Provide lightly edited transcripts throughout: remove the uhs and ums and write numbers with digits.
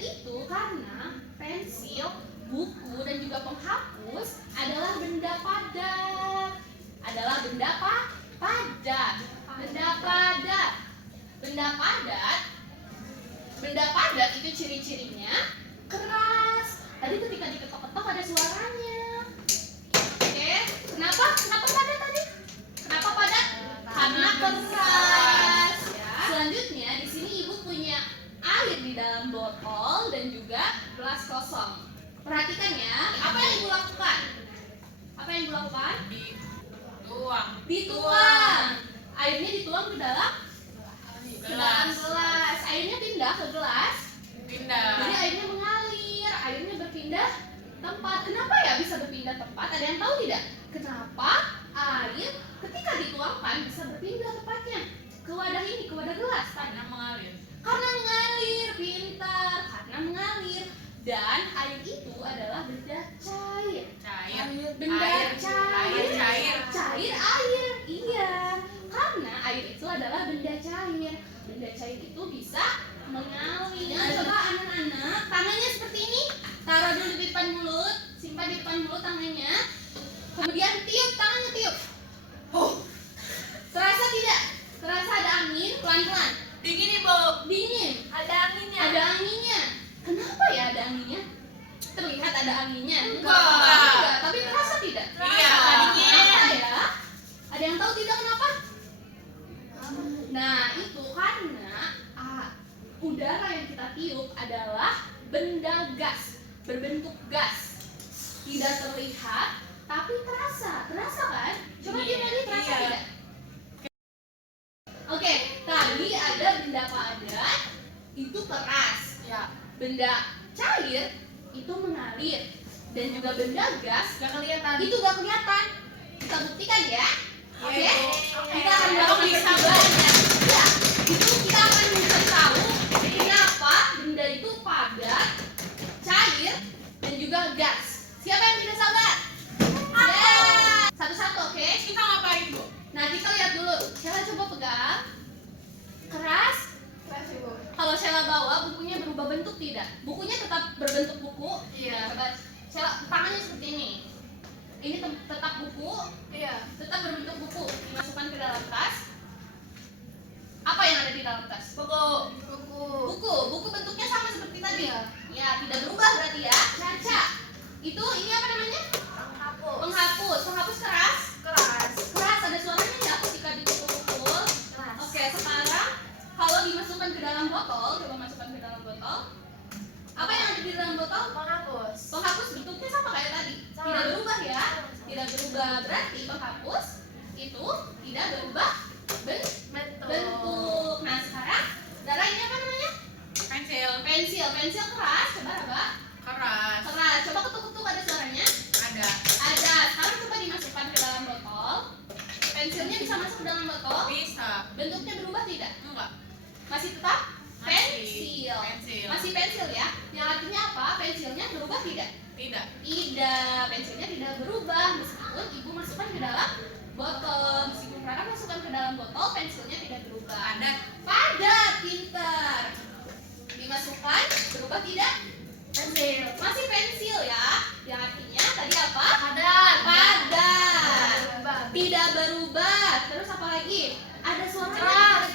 itu karena pensil, buku, dan juga penghapus adalah benda padat. Benda padat itu ciri-cirinya keras. Tadi ketika diketok-ketok ada suaranya. Oke, kenapa padat tadi? Kenapa padat? Karena keras. Selanjutnya di sini ibu punya air di dalam botol dan juga gelas kosong. Perhatikan ya, apa yang ibu lakukan? Dituang. Airnya dituang ke dalam gelas. Airnya pindah ke gelas. Jadi airnya mengalir, airnya berpindah tempat. Kenapa ya bisa berpindah tempat? Ada yang tahu tidak? Kenapa air ketika dituangkan bisa berpindah tempatnya ke wadah ini, ke wadah gelas? Karena mengalir, pintar. Karena mengalir. Dan air itu adalah benda cair. Air. Iya. Karena air itu adalah benda cair. Benda cair itu bisa mengalir. Coba anak-anak, tangannya seperti ini. Taruh dulu di depan mulut, simpan di depan mulut tangannya. Kemudian tiup, tangannya tiup. Terasa tidak? Terasa ada angin, pelan-pelan. Dingin, Ibu. Dingin. Ada anginnya. Kenapa ya ada anginnya? Terlihat ada anginnya? Enggak. Tapi terasa tidak? Iya. Kenapa ya? Ada yang tahu tidak kenapa? Nah, itu karena udara yang kita tiup adalah benda gas, berbentuk gas. Tidak terlihat, tapi terasa. Terasa kan? Coba tiup lagi, terasa tidak? Oke, tadi ada benda padat, itu keras. Benda cair itu mengalir, dan juga benda gas itu gak kelihatan. Kita buktikan ya. Oke? Kita akan melakukan percobaan. Ya, itu kita akan mencari tahu kenapa benda itu padat, cair, dan juga gas. Siapa yang tidak sabar? Ya, satu-satu, oke? Kita ngapain, Bu? Nah, kita lihat dulu. Sheila coba pegang. Keras. Kalau Sheila bawa, bukunya berubah bentuk tidak? Bukunya tetap berbentuk buku. Iya. Coba Sheila tangannya seperti ini. Ini tetap buku. Iya. Tetap berbentuk buku. Dimasukkan ke dalam tas. Apa yang ada di dalam tas? Buku bentuknya sama seperti tadi. Ya, tidak berubah berarti ya. Kaca. Ini apa namanya? Penghapus keras. Ada suaranya tidak ketika dipukul-pukul? Oke, sekarang kalau dimasukkan ke dalam botol, coba masukkan ke dalam botol. Apa yang ada di dalam botol? Penghapus bentuknya sama kayak tadi. Tidak berubah ya. Tidak berubah, berarti penghapus itu tidak berubah bentuk. Nah, sekarang Dara, ini apa namanya? Pensil keras. Coba Raba. Keras. Coba ketuk-ketuk, ada suaranya? Ada. Sekarang coba dimasukkan ke dalam botol. Pensilnya bisa masuk ke dalam botol? Bisa. Bentuknya berubah tidak? Enggak. Masih tetap? Pensil. Masih pensil ya? Yang artinya apa? Pensilnya berubah tidak? Tidak. Tidak, pensilnya tidak berubah meskipun ibu masukkan ke dalam botol. Meskipun Rara masukkan ke dalam botol, pensilnya tidak berubah. Padat, pintar. Dimasukkan, berubah tidak? Pensil. Masih pensil ya? Yang artinya tadi apa? Padat. Tidak berubah. Terus apa lagi? Ada suaranya.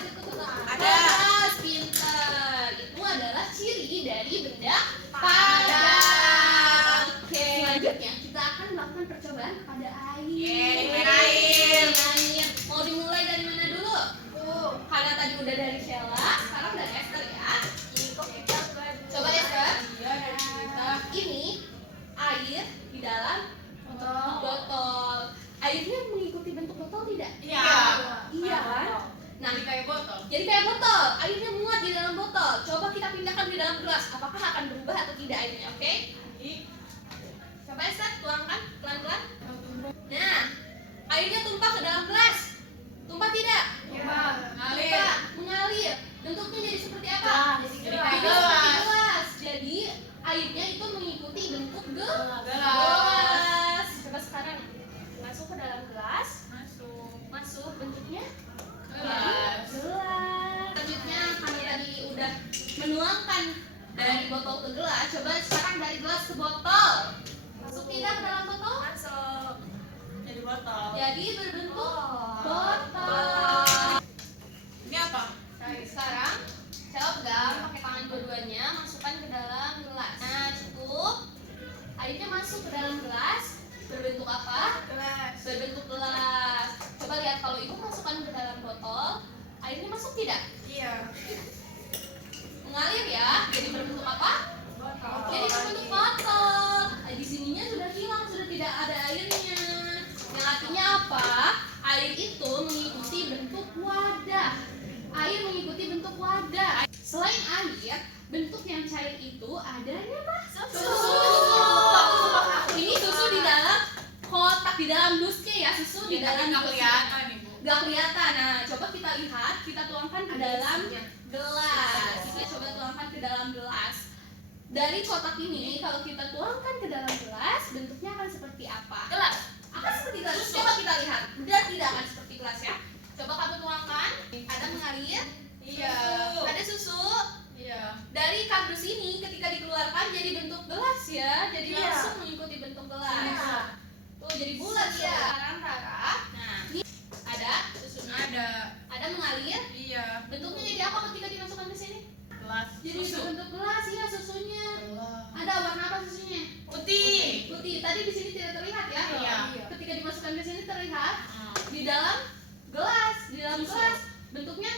Keras, pintar. Itu adalah ciri dari benda padat. Oke, selanjutnya kita akan melakukan percobaan pada air. Mau dimulai dari mana dulu? Karena tadi udah dari Sheila, sekarang dari Esther ya. Coba Esther. Ini air di dalam botol. Airnya mengikuti bentuk botol tidak? Iya kan? Nah, jadi kayak botol. Airnya muat di dalam botol. Coba kita pindahkan di dalam gelas. Apakah akan berubah atau tidak airnya? Oke? Coba Esther, tuangkan pelan-pelan. Nah, airnya tumpah ke dalam gelas. Tumpah tidak? Mengalir. Bentuknya jadi seperti apa? Jadi gelas. Jadi airnya itu mengikuti bentuk gelas. Coba sekarang masuk ke dalam gelas. Masuk bentuknya gelas. Selanjutnya kami tadi udah menuangkan dari dari botol ke gelas. Coba sekarang dari gelas ke botol. Masuk tidak ke dalam botol? Masuk. Jadi botol. Jadi berbentuk Botol. botol. Ini apa? Sekarang coba pegang pakai tangan dua-duanya, masukkan ke dalam gelas. Nah, cukup. Airnya masuk ke dalam gelas. Berbentuk apa? Gelas. Berbentuk gelas. Coba lihat kalau ibu masukkan ke dalam botol, airnya masuk tidak? Iya. Mengalir ya. Jadi berbentuk apa? Botol. Jadi berbentuk botol. Nah, di sininya sudah hilang, sudah tidak ada airnya. Yang artinya apa? Air itu mengikuti bentuk wadah. Air mengikuti bentuk wadah. Selain air, bentuk yang cair itu adanya apa? Susu. Ini susu di dalam kotak, di dalam dusnya ya, susu di dalam nggak dus. kelihatan ibu. Gak kelihatan. Nah, coba kita lihat, kita tuangkan ke dalam gelas. Kita coba tuangkan ke dalam gelas. Dari kotak ini, kalau kita tuangkan ke dalam gelas, bentuknya akan seperti apa? Gelas. Akan seperti gelas. Coba kita lihat. Dan tidak akan seperti gelas ya. Coba kamu tuangkan. Ada mengalir. Iya. Ada susu. Iya. Dari kardus ini ketika dikeluarkan jadi bentuk gelas ya. Jadi Iya. langsung mengikuti bentuk gelas. Iya. Tuh jadi bulat ya. Sekarang Rara. Nah, ini ada susunya. Ada mengalir. Iya. Bentuknya jadi apa ketika dimasukkan ke sini? Gelas. Jadi berbentuk gelas ya susunya. Gelas. Ada warna apa susunya? Putih. Putih. Tadi di sini tidak terlihat ya? Iya. Ketika dimasukkan ke sini terlihat di dalam gelas. Di dalam Susu. gelas bentuknya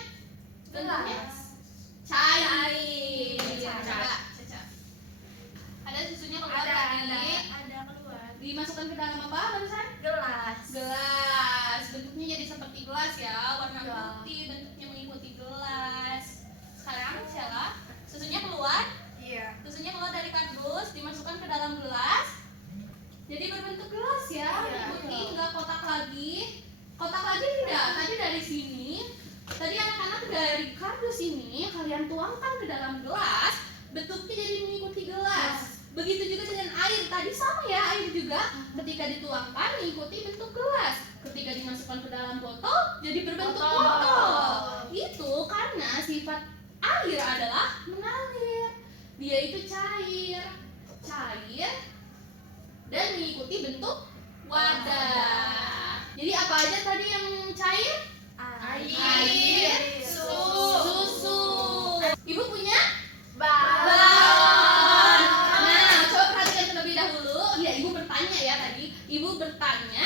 cair. Coba, Caca. Ada susunya keluar tadi. Ada keluar. Dimasukkan ke dalam apa barusan? Gelas. Gelas. Bentuknya jadi seperti gelas ya, warna Iya. putih, bentuknya mengikuti gelas. Sekarang Sheila, susunya keluar. Iya. Susunya keluar dari kardus, dimasukkan ke dalam gelas. Jadi berbentuk gelas ya, Iya. mengikuti enggak kotak lagi. Kotak lagi tidak. Tadi dari sini, tadi anak-anak dari kardus ini kalian tuangkan ke dalam gelas, bentuknya jadi mengikuti gelas. Begitu juga dengan air, tadi sama ya, air juga ketika dituangkan mengikuti bentuk gelas. Ketika dimasukkan ke dalam botol jadi berbentuk Botol. botol. Itu karena sifat air adalah mengalir. Dia itu cair dan mengikuti bentuk wadah. Jadi apa aja tadi yang cair? Air. Susu. Ibu punya Balon. balon. Nah, coba perhatikan terlebih dahulu. Ya, ibu bertanya ya tadi. Ibu bertanya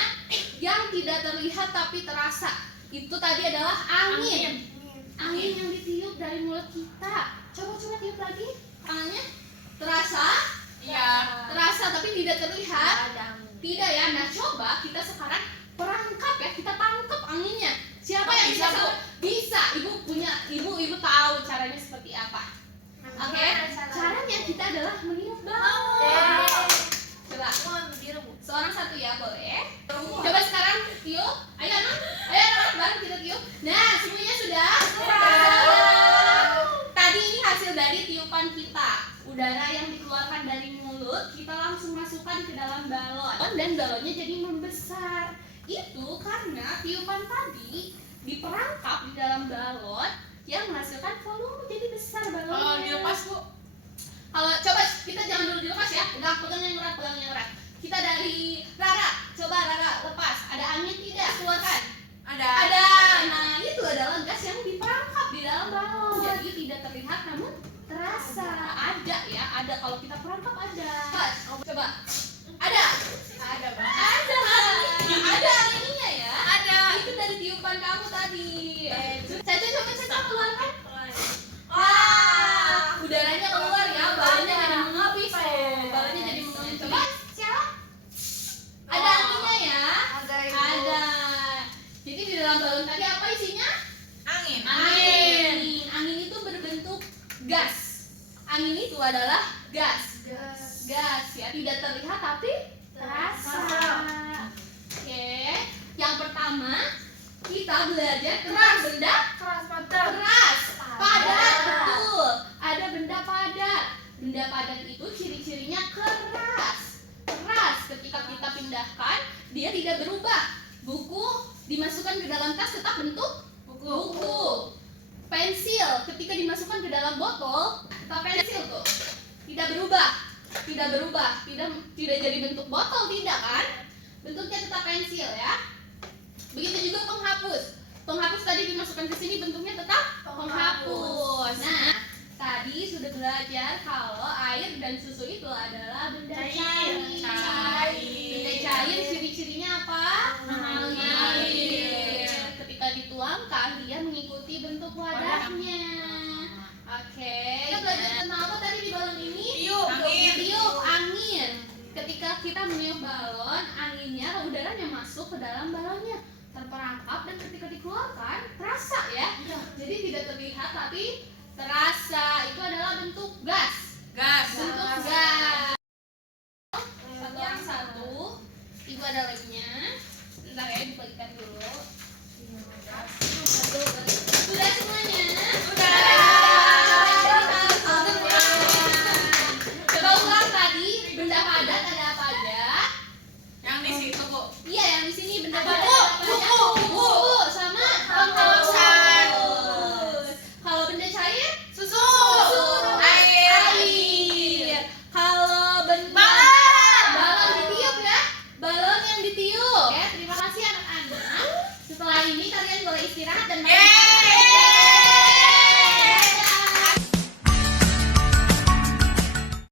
yang tidak terlihat tapi terasa. Itu tadi adalah angin. Angin yang ditiup dari mulut kita. Coba tiup lagi tangannya. Terasa? Iya. Terasa tapi tidak terlihat. Tidak ya. Nah, coba kita sekarang perangkap ya. Kita tangkap anginnya. Siapa yang bisa? Bisa, Bu? Bisa. Ibu punya. Ibu tahu caranya seperti apa. Oke. Caranya kita adalah meniup balon. Coba. Seorang satu ya, boleh. Coba sekarang tiup. Ayo anak. Baru kita tiup. Nah, semuanya sudah. Tadi ini hasil dari tiupan kita. Udara yang dikeluarkan dari mulut kita langsung masukkan ke dalam balon dan balonnya jadi membesar. Itu karena tiupan tadi diperangkap di dalam balon yang menghasilkan volume jadi besar balonnya. Kalau dilepas, Bu? Kalau coba kita jangan dulu dilepas ya. Pegang yang erat. Kita dari Rara. Coba Rara lepas. Ada angin tidak? Keluarkan. Ada. Nah, itu adalah gas yang diperangkap di dalam balon. Jadi tidak terlihat namun terasa. Ada ya, ada kalau kita perangkap ada. Coba. Ada. Ada anginnya ya. Ada. Itu dari tiupan kamu tadi. Caca keluarkan. Udaranya keluar ya, balonnya jadi mengepis. Balonnya jadi mengepis. Coba, siapa? Ada anginnya ya? Ada. Jadi di dalam balon tadi apa isinya? Angin. Angin itu berbentuk gas. Angin itu adalah gas. Gas ya, tidak terlihat tapi terasa. Oke. Yang pertama, kita belajar tentang benda keras, padat, betul. Ada benda padat. Benda padat itu ciri-cirinya keras. Ketika kita pindahkan, dia tidak berubah. Buku dimasukkan ke dalam tas tetap bentuk buku. Pensil ketika dimasukkan ke dalam botol, tetap pensil tuh. tidak berubah, tidak jadi bentuk botol, tidak kan? Bentuknya tetap pensil ya. Begitu juga penghapus. Penghapus tadi dimasukkan ke sini bentuknya tetap penghapus. Nah, tadi sudah belajar kalau air dan susu itu adalah benda cair. Benda cair ciri-cirinya apa? Mengalir. Ketika dituangkan dia mengikuti bentuk wadahnya. Oke. Kita belajar tentang apa tadi di balon ini? Tiup angin. Ketika kita meniup balon, anginnya atau udaranya masuk ke dalam balonnya, terperangkap dan ketika dikeluarkan terasa ya. Jadi tidak terlihat tapi terasa. Itu adalah bentuk gas. Bentuk gas. Satu orang satu. Ibu ada lemnya.